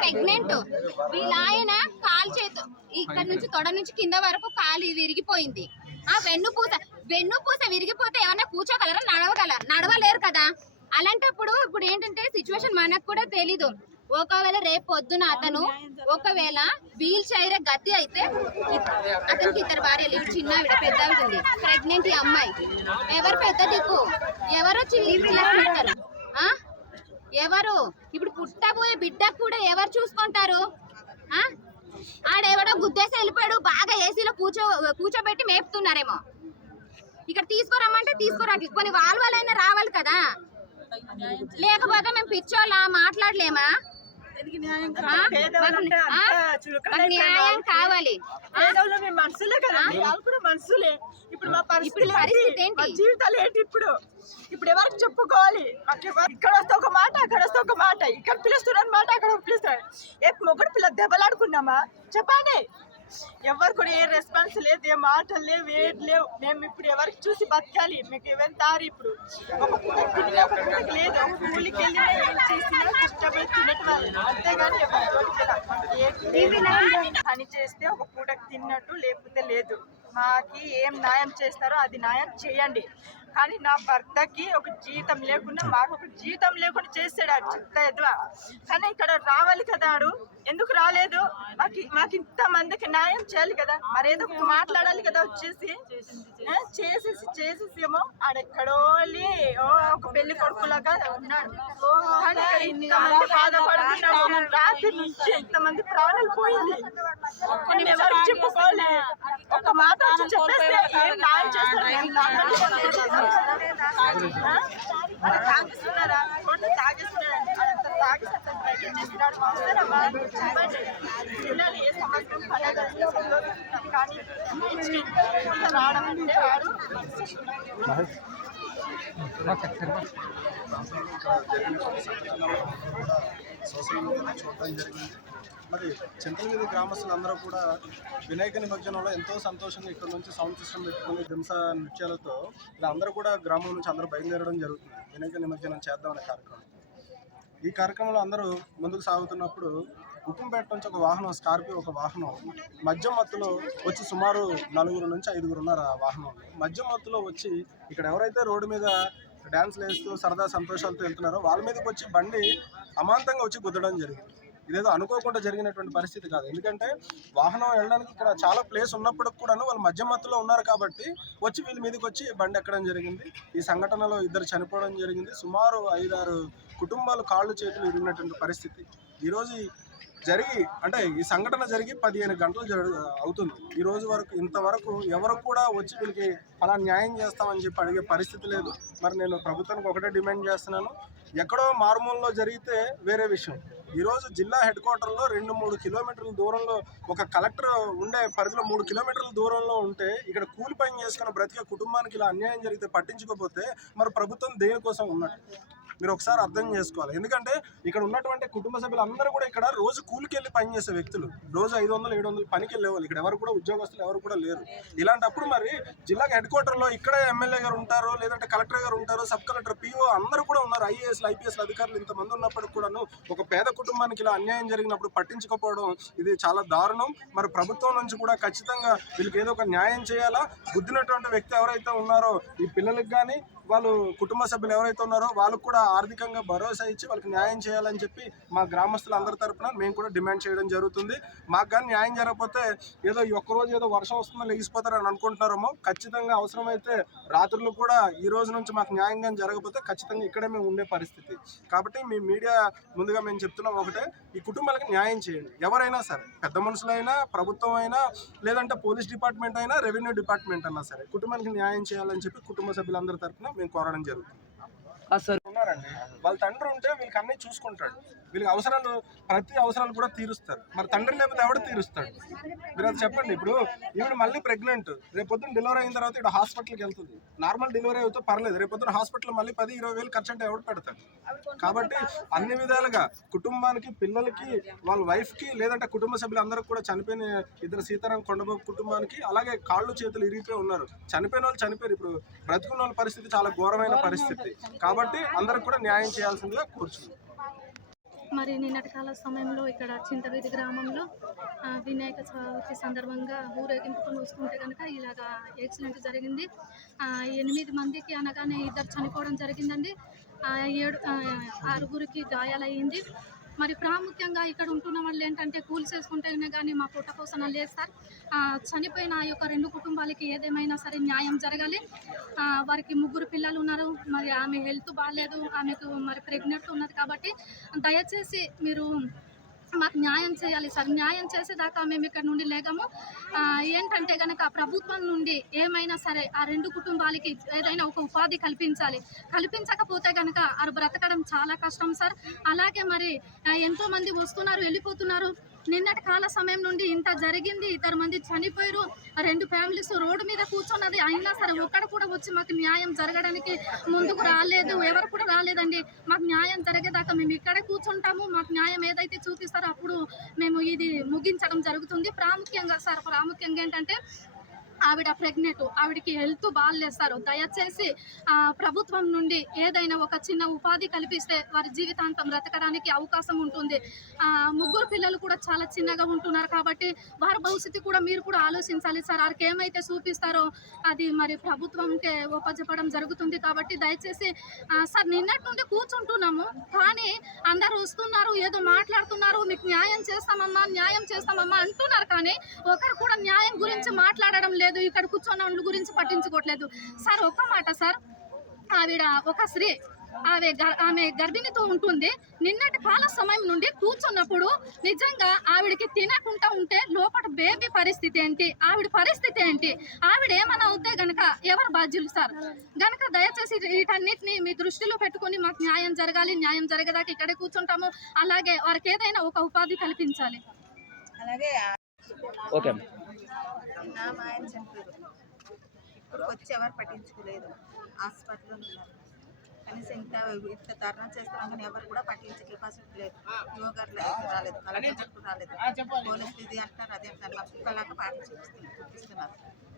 Pregnant వీళ్ళ ఆయన కాలు చేతు ఇక్కడ నుంచి తొడ నుంచి కింద వరకు కాలు విరిగిపోయింది. ఆ వెన్నుపూస విరిగిపోతే ఏమన్నా కూర్చోగలరా? నడవలేరు కదా. అలాంటప్పుడు ఇప్పుడు ఏంటంటే సిచ్యువేషన్ మనకు కూడా తెలీదు. ఒకవేళ రేపు పొద్దున అతను ఒకవేళ వీల్ చైర్ గతి అయితే అతనికి ఇద్దరు భార్యలు, చిన్న పెద్ద ఉంది, ప్రెగ్నెంట్ ఈ అమ్మాయి. ఎవరు పెద్ద దిక్కు? ఎవరు చిల్లిస్తారు? ఎవరు ఇప్పుడు పుట్టబోయే బిడ్డకు కూడా ఎవరు చూసుకుంటారు? ఆడెవడో గుద్దేసి వెళ్ళిపోయాడు, బాగా ఏసీలో కూర్చోబెట్టి మేపుతున్నారేమో. ఇక్కడ తీసుకురమ్మంటే తీసుకురాట్లేదు. కొన్ని వాళ్ళైనా రావాలి కదా, లేకపోతే మేము పిచ్చోళ్ళ మాట్లాడలేమా? న్యాయం కావాలి. మనుషులే కదా, మనుషులే. ఇప్పుడు మా పరిస్థితి ఏంటి? జీవితాలు ఏంటి? ఇప్పుడు ఎవరికి చెప్పుకోవాలి? ఇక్కడ వస్తే ఒక మాట, అక్కడ వస్తే ఒక మాట, ఇక్కడ పిలుస్తున్నారు మాట, అక్కడ పిలుస్తారు. ఏ మొగుడు పిల్ల దెబ్బలాడుకున్నామా చెప్పండి? ఎవరు కూడా ఏ రెస్పాన్స్ లేదు, ఏ మాటలు లేవు, ఏది లేవు. మేము ఇప్పుడు ఎవరికి చూసి బతకాలి? మీకు ఏమైనా దారి? ఇప్పుడు ఒక పూటకి లేదు, కూలికి వెళ్ళినా ఏం చేసినా కష్టపడి తినటం వాళ్ళు, అంతేగాని పని చేస్తే ఒక పూటకి తిన్నట్టు, లేకపోతే లేదు. మాకి ఏం న్యాయం చేస్తారో అది న్యాయం చేయండి. కానీ నా భర్తకి ఒక జీతం లేకుండా, మాకు ఒక జీతం లేకుండా చేస్తాడు ఆడు చెత్త ఎదువ. కానీ ఇక్కడ రావాలి కదా, ఆడు ఎందుకు రాలేదు? మాకు ఇంతమందికి న్యాయం చేయాలి కదా, మరేదో మాట్లాడాలి కదా. చేసేసి ఏమో ఆడెక్కడో ఒక పెళ్లి కొడుకులాగా ఉన్నాడు. కానీ ఇంతమంది బాధపడుతున్నాము, రాత్రి నుంచి ఇంతమంది ప్రాణాలు పోయింది. ఎవరు చెప్పుకోవాలి? ఒక మాట వచ్చి చెప్పేస్తే ఏం న్యాయం చేస్తారు? తాగిస్తున్నారా? పిల్లలు ఏ సంవత్సరం కానీ రావడం అంటే వాడు సోషల్ మీడియాలో చూడడం జరిగింది. మరి చింతలగిరి గ్రామస్తులందరూ కూడా వినాయక నిమజ్జనంలో ఎంతో సంతోషంగా ఇక్కడ నుంచి సౌండ్ సిస్టమ్ పెట్టుకుని దింస నృత్యాలతో ఇలా అందరూ కూడా గ్రామం నుంచి అందరూ బయలుదేరడం జరుగుతుంది వినాయక నిమజ్జనం చేద్దామనే కార్యక్రమం. ఈ కార్యక్రమంలో అందరూ ముందుకు సాగుతున్నప్పుడు ఉప్పంపేట నుంచి ఒక వాహనం, స్కార్పియో ఒక వాహనం మద్యం మత్తులో వచ్చి సుమారు 4 నుంచి 5 ఉన్నారు. ఆ వాహనంలో మద్యం మత్తులో వచ్చి ఇక్కడ ఎవరైతే రోడ్డు మీద డ్యాన్స్లు వేస్తూ సరదా సంతోషాలతో వెళ్తున్నారో వాళ్ళ మీదకి వచ్చి బండి అమాంతంగా వచ్చి గుద్దడం జరిగింది. ఇదేదో అనుకోకుండా జరిగినటువంటి పరిస్థితి కాదు. ఎందుకంటే వాహనం వెళ్ళడానికి ఇక్కడ చాలా ప్లేస్ ఉన్నప్పటికి కూడాను వాళ్ళు మధ్య మత్తులో ఉన్నారు కాబట్టి వచ్చి వీళ్ళ మీదకి వచ్చి బండి ఎక్కడం జరిగింది. ఈ సంఘటనలో 2 చనిపోవడం జరిగింది. సుమారు 5-6 కుటుంబాలు కాళ్ళు చేతులు ఇరిగినటువంటి పరిస్థితి. ఈరోజు ఈ సంఘటన జరిగి 15 గంటలు అవుతుంది. ఈ రోజు వరకు ఇంతవరకు ఎవరు కూడా వచ్చి వీళ్ళకి అలా న్యాయం చేస్తామని చెప్పి అడిగే పరిస్థితి లేదు. మరి నేను ప్రభుత్వానికి ఒకటే డిమాండ్ చేస్తున్నాను, ఎక్కడో మారుమూలలో జరిగితే వేరే విషయం. ఈరోజు జిల్లా హెడ్ క్వార్టర్లో 2-3 కిలోమీటర్ల దూరంలో ఒక కలెక్టర్ ఉండే పరిధిలో 3 కిలోమీటర్ల దూరంలో ఉంటే ఇక్కడ కూలి పని చేసుకున్న బ్రతికే కుటుంబానికి ఇలా అన్యాయం జరిగితే పట్టించుకోకపోతే మరి ప్రభుత్వం దేనికోసం ఉన్నట్టు మీరు ఒకసారి అర్థం చేసుకోవాలి. ఎందుకంటే ఇక్కడ ఉన్నటువంటి కుటుంబ సభ్యులు అందరూ కూడా ఇక్కడ రోజు కూలికి వెళ్ళి పనిచేసే వ్యక్తులు, రోజు 500-700 పనికి వెళ్ళేవాళ్ళు. ఇక్కడ ఎవరు కూడా ఉద్యోగస్తులు ఎవరు కూడా లేరు. ఇలాంటప్పుడు మరి జిల్లా హెడ్ క్వార్టర్లో ఇక్కడే ఎమ్మెల్యే గారు ఉంటారు, లేదంటే కలెక్టర్ గారు ఉంటారు, సబ్ కలెక్టర్, పిఓ అందరూ కూడా ఉన్నారు, ఐఏఎస్లు ఐపీఎస్లు అధికారులు ఇంతమంది ఉన్నప్పటికి కూడాను ఒక పేద కుటుంబానికి ఇలా అన్యాయం జరిగినప్పుడు పట్టించుకోకపోవడం ఇది చాలా దారుణం. మరి ప్రభుత్వం నుంచి కూడా ఖచ్చితంగా వీళ్ళకి ఏదో ఒక న్యాయం చేయాలా. గుద్దినటువంటి వ్యక్తి ఎవరైతే ఉన్నారో ఈ పిల్లలకి కానీ వాళ్ళు కుటుంబ సభ్యులు ఎవరైతే ఉన్నారో వాళ్ళకు కూడా ఆర్థికంగా భరోసా ఇచ్చి వాళ్ళకి న్యాయం చేయాలని చెప్పి మా గ్రామస్తులు అందరి తరఫున మేము కూడా డిమాండ్ చేయడం జరుగుతుంది. మాకు కానీ న్యాయం జరగకపోతే ఏదో ఈ ఒక్కరోజు ఏదో వర్షం వస్తుందో లెగిసిపోతారని అనుకుంటున్నారేమో, ఖచ్చితంగా అవసరమైతే రాత్రులు కూడా ఈ రోజు నుంచి మాకు న్యాయంగా జరగకపోతే ఖచ్చితంగా ఇక్కడే మేము ఉండే పరిస్థితి. కాబట్టి మీ మీడియా ముందుగా మేము చెప్తున్నాం ఒకటే, ఈ కుటుంబాలకు న్యాయం చేయండి. ఎవరైనా సరే, పెద్ద మనుషులైనా, ప్రభుత్వం అయినా, లేదంటే పోలీస్ డిపార్ట్మెంట్ అయినా, రెవెన్యూ డిపార్ట్మెంట్ అయినా సరే కుటుంబానికి న్యాయం చేయాలని చెప్పి కుటుంబ సభ్యులందరి తరఫున మేము కోరడం జరుగుతుంది. ఉన్నారండి, వాళ్ళ తండ్రి ఉంటే వీళ్ళకి అన్నీ చూసుకుంటాడు, వీళ్ళకి ప్రతి అవసరాలు కూడా తీరుస్తారు. మరి తండ్రి లేకపోతే ఎవడు తీరుస్తాడు? మీరు అది చెప్పండి. ఇప్పుడు ఈవిడ మళ్ళీ ప్రెగ్నెంట్, రేపు పొద్దున్న డెలివరీ అయిన తర్వాత ఇక్కడ హాస్పిటల్కి వెళ్తుంది. నార్మల్ డెలివరీ అయితే పర్లేదు, రేపు పొద్దున్న హాస్పిటల్ మళ్ళీ 10-20 వేలు ఖర్చు అంటే ఎవడు పెడతాడు? కాబట్టి అన్ని విధాలుగా కుటుంబానికి, పిల్లలకి, వాళ్ళ వైఫ్కి, లేదంటే కుటుంబ సభ్యులు అందరూ కూడా చనిపోయిన 2 సీతారాం కొండబాబు కుటుంబానికి అలాగే కాళ్ళు చేతులు ఇరిగిపోయి ఉన్నారు. చనిపోయిన వాళ్ళు చనిపోయారు, ఇప్పుడు బ్రతుకున్న వాళ్ళ పరిస్థితి చాలా ఘోరమైన పరిస్థితి. కాబట్టి అందరికి కూడా న్యాయం చేయాల్సిందిగా కోరుచున్నాం. మరి నిన్నటి కాల సమయంలో ఇక్కడ చింతవీధి గ్రామంలో వినాయక చవితి సందర్భంగా ఊరేగింపుకొని వస్తుంటే కనుక ఇలాగా యాక్సిడెంట్ జరిగింది. 8 మందికి అనగానే 2 చనిపోవడం జరిగిందండి. 6గురికి గాయాలయ్యింది. మరి ప్రాముఖ్యంగా ఇక్కడ ఉంటున్న వాళ్ళు ఏంటంటే కూలి చేసుకుంటేనే కానీ మా పుట్ట కోసం లేదు సార్. చనిపోయిన ఆ యొక్క 2 కుటుంబాలకి ఏదేమైనా సరే న్యాయం జరగాలి. వారికి 3 పిల్లలు ఉన్నారు. మరి ఆమె హెల్త్ బాగాలేదు, ఆమెకు మరి ప్రెగ్నెంట్ ఉన్నది. కాబట్టి దయచేసి మీరు మాకు న్యాయం చేయాలి సార్. న్యాయం చేసేదాకా మేము ఇక్కడ నుండి లేగము. ఏంటంటే కనుక ప్రభుత్వం నుండి ఏమైనా సరే ఆ 2 కుటుంబాలకి ఏదైనా ఒక ఉపాధి కల్పించాలి. కల్పించకపోతే కనుక వారు బ్రతకడం చాలా కష్టం సార్. అలాగే మరి ఎంతోమంది వస్తున్నారు, వెళ్ళిపోతున్నారు. నిన్నటి కాల సమయం నుండి ఇంత జరిగింది, 2 మంది చనిపోయారు, 2 ఫ్యామిలీస్ రోడ్డు మీద కూర్చున్నది. అయినా సరే ఒక్కడ కూడా వచ్చి మాకు న్యాయం జరగడానికి ముందుకు రాలేదు, ఎవరు కూడా రాలేదండి. మాకు న్యాయం జరిగేదాకా మేము ఇక్కడే కూర్చుంటాము. మాకు న్యాయం ఏదైతే చూపిస్తారో అప్పుడు మేము ఇది ముగించడం జరుగుతుంది. ప్రాముఖ్యంగా ఏంటంటే ఆవిడ ప్రెగ్నెంట్, ఆవిడకి హెల్త్ బాగాలేదు సార్. దయచేసి ప్రభుత్వం నుండి ఏదైనా ఒక చిన్న ఉపాధి కల్పిస్తే వారి జీవితాంతం బ్రతకడానికి అవకాశం ఉంటుంది. 3 పిల్లలు కూడా చాలా చిన్నగా ఉంటున్నారు. కాబట్టి వారి భవిష్యత్తు కూడా మీరు కూడా ఆలోచించాలి సార్. వారికి ఏమైతే చూపిస్తారో అది మరి ప్రభుత్వంకే ఒప్పజెప్పడం జరుగుతుంది. కాబట్టి దయచేసి సార్ నిన్నటి నుండి కూర్చుంటున్నాము, కానీ అందరూ వస్తున్నారు, ఏదో మాట్లాడుతున్నారు, మీకు న్యాయం చేస్తామమ్మా అంటున్నారు. కానీ ఒకరు కూడా న్యాయం గురించి మాట్లాడడం లేదు. ఇక్కడ కూర్చున్న వాళ్ళ గురించి పట్టించుకోవట్లేదు సార్. ఒక్క మాట సార్, ఆవిడ ఒక స్త్రీ, ఆమె గర్భిణితో ఉంటుంది. నిన్నటి కాల సమయం నుండి కూర్చున్నప్పుడు నిజంగా ఆవిడకి తినకుండా ఉంటే లోపల బేబీ పరిస్థితి ఏంటి, ఆవిడ పరిస్థితి ఏంటి, ఆవిడ ఏమైనా అవుతే గనక ఎవరు బాధ్యులు సార్? గనక దయచేసి వీటన్నిటిని మీ దృష్టిలో పెట్టుకొని మాకు న్యాయం జరగాలి. న్యాయం జరిగేదాకా ఇక్కడే కూర్చుంటాము. అలాగే వారికి ఏదైనా ఒక ఉపాధి కల్పించాలి. అలాగే ఓకే నా మా ఆయన చనిపోయారు. ఇప్పుడు వచ్చి ఎవరు పట్టించుకోలేదు. హాస్పిటల్లో ఉన్నారు. కనీసం ఇంత ధర్నా చేస్తున్నాం కానీ ఎవరు కూడా పట్టించే కెపాసిటీ లేదు. యోగారు రాలేదు, కలెక్టర్ రాలేదు, పోలీసు ఇది అంటారు, అది అంటారు. మా కుక్కలాగా పాటలు చూపిస్తున్నారు.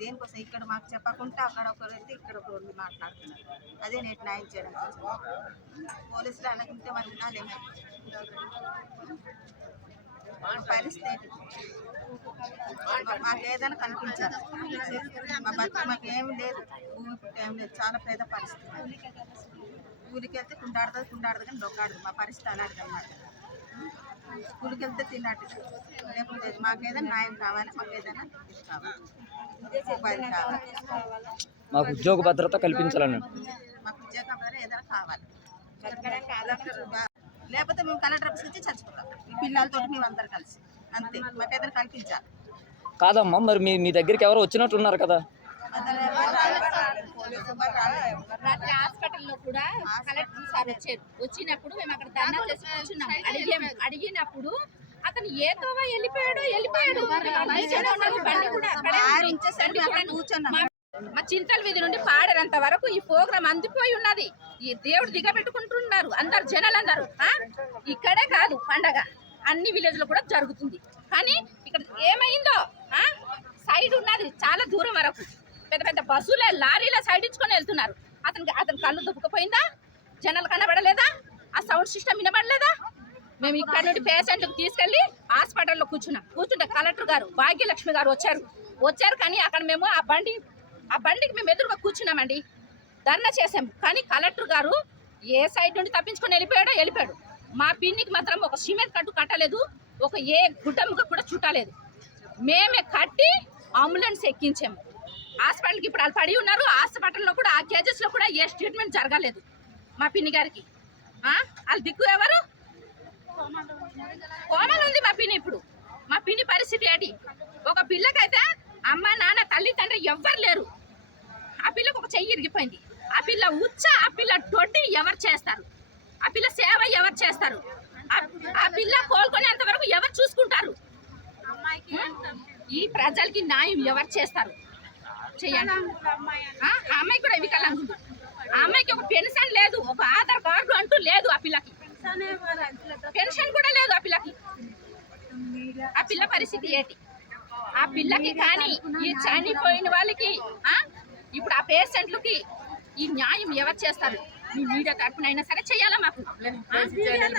దేనికోసం ఇక్కడ మాకు చెప్పకుండా అక్కడ ఒకరు అయితే ఇక్కడ ఒకరు మాట్లాడుతున్నారు. అదే నేను న్యాయం చేయడం కోసం. పోలీసులు అనకుంటే మరి వినాలేమో పరిస్థితి. మాకు ఏదైనా కనిపించాలి. మా బతుకు మాకు ఏమి లేదు, భూమి పుట్ట ఏం లేదు, చాలా పేద పరిస్థితి. కూలికి వెళ్తే కుండాడుతుంది కానీ డొక్కాడదు. మా పరిస్థితి అలాంటిది అన్నమాట. కూలికి వెళ్తే తిన్నట్టు, లేకపోతే మాకు ఏదైనా న్యాయం కావాలి, మాకు ఏదైనా కావాలి, ఉపాధి కావాలి, మాకు ఉద్యోగ భద్రత కల్పించాలని, మాకు ఉద్యోగ భద్రత ఏదైనా కావాలి. లేకపోతే మేము కలెక్టర్ ఆఫీస్ నుంచి చచ్చిపోతాం ఈ పిల్లలతో మేము అందరు కలిసి. అంతే, మాకేదైనా కల్పించాలి. కాదమ్మా, మరి మీ దగ్గరికి ఎవరు వచ్చినట్టున్నారు కదా? రాత్రి హాస్పిటల్లో కూడా కలెక్టర్ సార్ వచ్చినప్పుడు మేము అక్కడ ధర్నా చేసి కూర్చున్నాం. అడిగినప్పుడు అతను ఏదో వెళ్ళిపోయాడు. మా చింతల వీధి నుండి పాడేంత వరకు ఈ ప్రోగ్రాం అందిపోయి ఉన్నది. ఈ దేవుడు దిగబెట్టుకుంటున్నారు అందరు జనాలందరూ. ఇక్కడే కాదు పండగ, అన్ని విలేజ్ లో కూడా జరుగుతుంది. కానీ ఇక్కడ ఏమైందో సైడ్ ఉన్నది చాలా దూరం వరకు పెద్ద పెద్ద బస్సులే లారీల సైడ్ ఇచ్చుకొని వెళ్తున్నారు. అతను కళ్ళు దుబ్బుకుపోయిందా? జనాలు కనబడలేదా? ఆ సౌండ్ సిస్టమ్ వినబడలేదా? మేము ఇక్కడ నుండి పేషెంట్లకు తీసుకెళ్లి హాస్పిటల్లో కూర్చుంటే కలెక్టర్ గారు భాగ్యలక్ష్మి గారు వచ్చారు. కానీ అక్కడ మేము ఆ బండికి మేము ఎదురుగా కూర్చున్నామండి, ధర్నా చేసాము. కానీ కలెక్టర్ గారు ఏ సైడ్ నుండి తప్పించుకొని వెళ్ళిపోయాడు. మా పిన్నికి మాత్రం ఒక సిమెంట్ కట్టు కట్టలేదు, ఒక ఏ గుడ్డముగా కూడా చుట్టలేదు. మేమే కట్టి అంబులెన్స్ ఎక్కించాము. హాస్పిటల్కి ఇప్పుడు వాళ్ళు పడి ఉన్నారు. హాస్పిటల్లో కూడా ఆ కేజెస్లో కూడా ఏ ట్రీట్మెంట్ జరగలేదు మా పిన్ని గారికి. వాళ్ళు దిక్కు ఎవరు? కోమలు ఉంది మా పిన్ని. ఇప్పుడు మా పిన్ని పరిస్థితి ఏంటి? ఒక పిల్లకైతే అమ్మ నాన్న తల్లి తండ్రి ఎవ్వరు లేరు. ఆ పిల్లకు ఒక చెయ్యి ఇరిగిపోయింది. ఆ పిల్ల ఆ పిల్ల దొడ్డి ఎవరు చేస్తారు? ఆ పిల్ల సేవ ఎవరు చేస్తారు? ఆ పిల్ల కోలుకునేంత వరకు ఎవరు చూసుకుంటారు? ఈ ప్రజలకి న్యాయం ఎవరు చేస్తారు? చెయ్యండి. ఆ అమ్మాయి కూడా వికలాంగుంది. ఆ అమ్మాయికి ఒక పెన్షన్ లేదు, ఒక ఆధార్ కార్డు అంటూ లేదు. ఆ పిల్లకి పెన్షన్ కూడా లేదు. ఆ పిల్లకి ఆ పిల్ల పరిస్థితి ఏంటి? ఆ పిల్లకి కానీ ఈ చనిపోయిన వాళ్ళకి ఇప్పుడు ఆ పేషెంట్లకి ఈ న్యాయం ఎవరు చేస్తారు? మీ మీడియా తరపునైనా సరే చెయ్యాలా మాకు.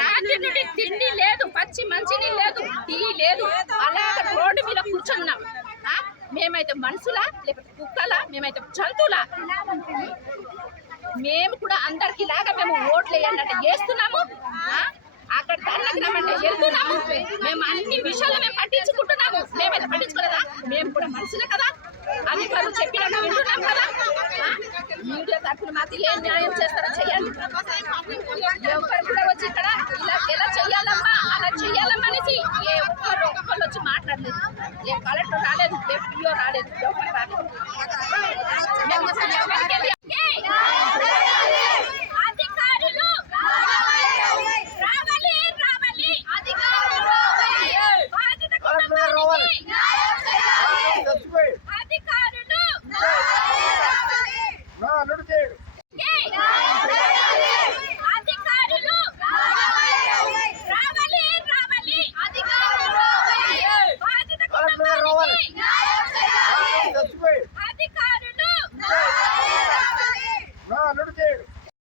రాత్రి నుండి తిండి లేదు, పచ్చి మంచినీళ్ళు లేదు, టీ లేదు, అలాగ రోడ్డు మీద కూర్చున్నాం. మేమైతే మనుషులా లేకపోతే కుక్కలా, మేమైతే జంతువులా? మేము కూడా అందరికి లాగా మేము ఓట్లు వేయాలంటే వేస్తున్నాము, అక్కడ ధర్నాకి రమ్మంటే వెళ్తున్నాము. మేము అన్ని విషయాలు మేము పట్టించుకుంటున్నాము. మేమైతే పట్టించుకోలేదా? మేము కూడా మనుషులే కదా, అధికారులు చెప్పినట్టు వింటున్నాం కదా. మీడియా తరఫున మాకు ఏం న్యాయం చేస్తారో చేయండి. ఎవరు కూడా వచ్చి ఇక్కడ ఇలా ఎలా చెయ్యాలమ్మా అలా చెయ్యాలమ్మా అనేసి ఏ ఒక్కరు వచ్చి మాట్లాడలేదు. ఏ కలెక్టర్ రాలేదు, ఏ పిఓ రాలేదు, ఎవరు రాలేదు. అధికారులు రావాలి, రావాలి, అధికారులు బాధ్యత కుటుంబానికి అధికారులు అధికారులు రావాలి, రావాలి, అధికారులు బాధ్యత కుటుంబానికి